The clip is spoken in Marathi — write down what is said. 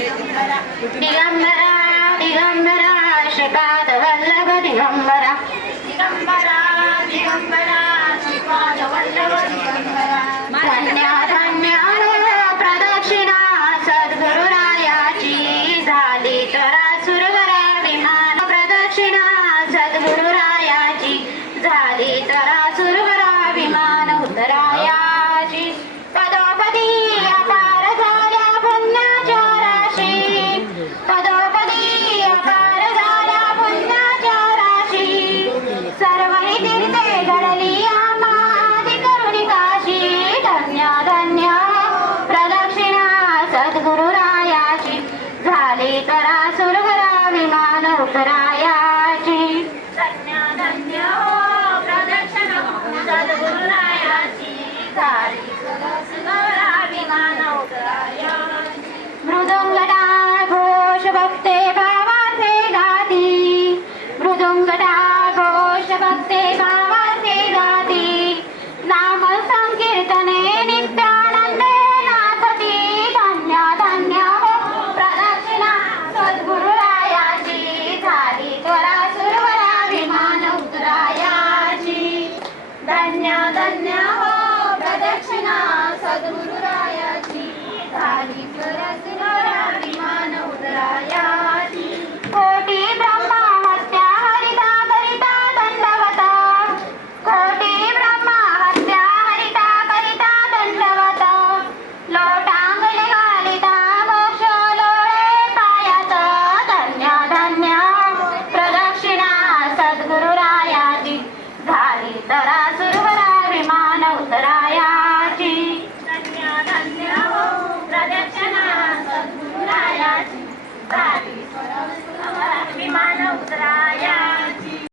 दिगंबरा दिगंबरा श्रीपाद वल्लभ दिगंबरा दिगंबरा दिगंबरा श्रीपाद वल्लभ दिगंबरा धन्य धन्य प्रदक्षिणा सद्गुरुरायाची झाली तरा सुरवरा विमान प्रदक्षिणा सद्गुरुरायाची झाली तरा सुरवरा विमान उतरायाची पदोपदी अपार झाल्या पुण्याच्या राशी पदोपदी अपार झाल्या पुण्याच्या राशी सर्वही तीर्थे घडली आम्हादी करुणी काशी धन्य धन्य प्रदक्षिणा सद्गुरुरायाची झाली तरा सुरवरा विमान उतरायाची धन्य धन्य प्रदक्षिणा सद्गुरुरायाची झाली तरा सुरवरा विमान उतरायाची मृदुंगडाळ घोष भक्ते भावाचे गाती मृदुंगडाळ घोष भक्ते भावाचे गाती नाम संकीर्तने नित्यानंदे नाचती धन्य धन्य हो प्रदक्षिणा सद्गुरुरायाची झाली त्वरा सुरवरा विमान उतरायाची धन्य धन्य हो प्रदक्षिणा सद्गुरुरायाची झाली त्वरा सुरवरा विमान उतरायाची कोटी ब्रह्मा हत्या हरिता करिता दंडवत कोटी ब्रह्मा हत्या हरिता करिता दंडवत लोटांगणे घालिता मोक्ष लोळे पायात धन्य धन्य प्रदक्षिणा सद्गुरुरायाची झाली तरा सुरवरा विमान उतरायाची धन्य धन्य हो प्रदक्षिणा सद्गुरुरायाची झाली तरा सुरवरा विमान उतरायाची